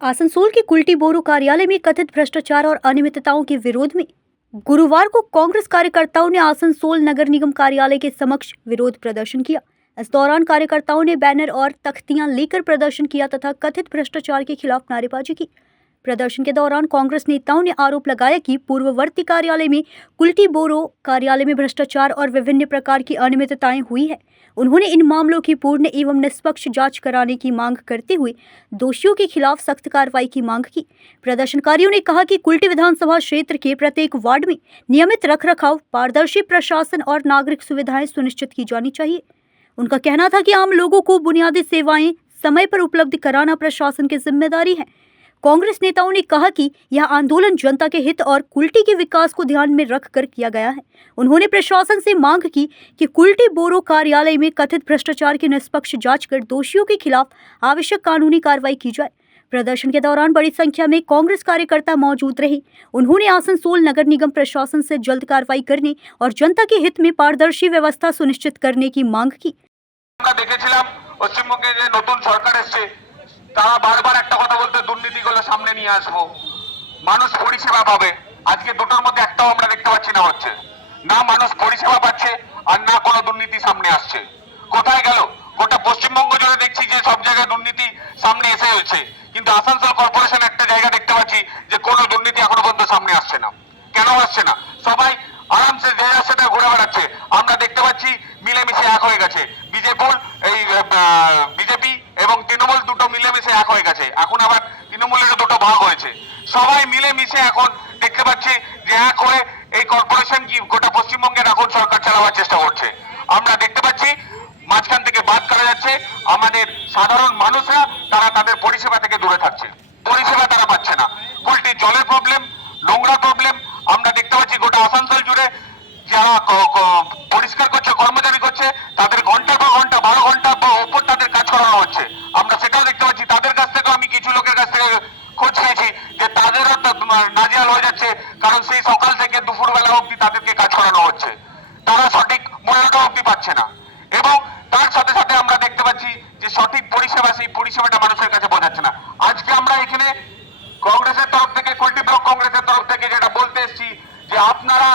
आसनसोल के कुल्टी बोरो कार्यालय में कथित भ्रष्टाचार और अनियमितताओं के विरोध में गुरुवार को कांग्रेस कार्यकर्ताओं ने आसनसोल नगर निगम कार्यालय के समक्ष विरोध प्रदर्शन किया। इस दौरान कार्यकर्ताओं ने बैनर और तख्तियां लेकर प्रदर्शन किया तथा कथित भ्रष्टाचार के खिलाफ नारेबाजी की। प्रदर्शन के दौरान कांग्रेस नेताओं ने आरोप लगाया कि पूर्ववर्ती कार्यालय में कुल्टी बोरो कार्यालय में भ्रष्टाचार और विभिन्न प्रकार की अनियमितताएं हुई है। उन्होंने इन मामलों की पूर्ण एवं निष्पक्ष जांच कराने की मांग करते हुए दोषियों के खिलाफ सख्त कार्रवाई की मांग की। प्रदर्शनकारियों ने कहा कि कुल्टी विधानसभा क्षेत्र के प्रत्येक वार्ड में नियमित रखरखाव, पारदर्शी प्रशासन और नागरिक सुविधाएं सुनिश्चित की जानी चाहिए। उनका कहना था कि आम लोगों को बुनियादी सेवाएं समय पर उपलब्ध कराना प्रशासन की जिम्मेदारी है। कांग्रेस नेताओं ने कहा कि यह आंदोलन जनता के हित और कुल्टी के विकास को ध्यान में रखकर किया गया है। उन्होंने प्रशासन से मांग की कि कुल्टी बोरो कार्यालय में कथित भ्रष्टाचार की निष्पक्ष जांच कर दोषियों के खिलाफ आवश्यक कानूनी कार्रवाई की जाए। प्रदर्शन के दौरान बड़ी संख्या में कांग्रेस कार्यकर्ता मौजूद रहे। उन्होंने आसनसोल नगर निगम प्रशासन से जल्द कार्रवाई करने और जनता के हित में पारदर्शी व्यवस्था सुनिश्चित करने की मांग की। পশ্চিমবঙ্গে যে নতুন সরকার এসেছে তারা বারবার একটা কথা বলতে দুর্নীতিগুলো সামনে নিয়ে আসবো, মানুষ পরিষেবা পাবে। আজকে দুটোর মধ্যে একটাও আমরা দেখতে পাচ্ছি না হচ্ছে, না মানুষ পরিষেবা পাচ্ছে আর না কোনো দুর্নীতি সামনে আসছে। কোথায় গেল? গোটা পশ্চিমবঙ্গ জুড়ে দেখছি যে সব জায়গায় দুর্নীতি সামনে এসে হচ্ছে, কিন্তু আসানসোল কর্পোরেশন একটা জায়গা দেখতে পাচ্ছি যে কোনো দুর্নীতি এখনো পর্যন্ত সামনে আসছে না। কেন আসছে না? সবাই আরামসে যে সেটা ঘুরে বেড়াচ্ছে। আমরা দেখতে পাচ্ছি মিলেমিশে এক হয়ে গেছে। বিজেপি এবং তৃণমূল দুটো মিলেমিশে এক হয়ে গেছে। এখন আবার তৃণমূলের দুটো ভাগ হয়েছে। সবাই মিলেমিশে এখন দেখতে পাচ্ছি যে এক হয়ে এই কর্পোরেশন কি গোটা পশ্চিমবঙ্গের এখন সরকার চালাবার চেষ্টা করছে। আমরা দেখতে পাচ্ছি মাঝখান থেকে বাদ করা যাচ্ছে। আমাদের সাধারণ মানুষরা তারা তাদের পরিষেবা থেকে দূরে থাকছে, পরিষেবা তারা পাচ্ছে না। উল্টে জলের প্রবলেম, নোংরা প্রবলেম। আমরা দেখতে পাচ্ছি গোটা আসানসোল জুড়ে যারা পরিষ্কার করছে, কর্মচারী করছে, তাদের ঘন্টা বা ঘন্টা 12 ঘন্টা বা উপর তাদের কাজ করানো হচ্ছে। আমরা সেটাও দেখতে পাচ্ছি। তাদের কাছ থেকে আমি কিছু লোকের কাছ থেকে খোঁজ পেয়েছি যে তাদেরও নাজেহাল হয়ে যাচ্ছে, কারণ সেই সকাল থেকে দুপুর বেলা অবধি তাদেরকে কাজ করানো হচ্ছে। তারা সঠিক মূল্যটা অবধি পাচ্ছে না এবং তার সাথে সাথে আমরা দেখতে পাচ্ছি যে সঠিক পরিষেবা, সেই পরিষেবাটা মানুষের কাছে পৌঁছাচ্ছে না। আজকে আমরা এখানে কংগ্রেসের তরফ থেকে, কুল্টি ব্লক কংগ্রেসের তরফ থেকে যেটা বলতে এসেছি যে আপনারা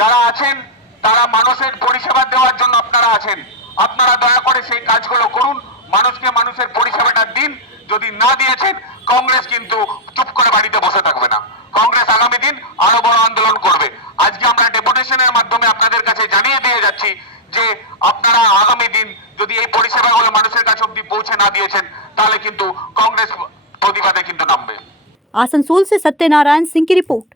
যারা আছেন তারা মানুষের পরিষেবা দেওয়ার জন্য আপনারা আছেন, আপনারা দয়া করে সেই কাজগুলো করুন, মানুষকে মানুষের পরিষেবাটা দিন। যদি না দিয়েছেন কংগ্রেস কিন্তু চুপ করে বাড়িতে বসে থাকবে না। কংগ্রেস আগামী দিন আরো বড় আন্দোলন করবে। আজকে আমরা ডেপুটেশনের মাধ্যমে আপনাদের কাছে জানিয়ে দিয়ে যাচ্ছি যে আপনারা আগামী দিন যদি এই পরিষেবাগুলো মানুষের কাছে অবধি পৌঁছে না দিয়েছেন তাহলে কিন্তু কংগ্রেস প্রতিবাদে কিন্তু নামবে। आसनसोल से सत्यनारायण सिंह की रिपोर्ट।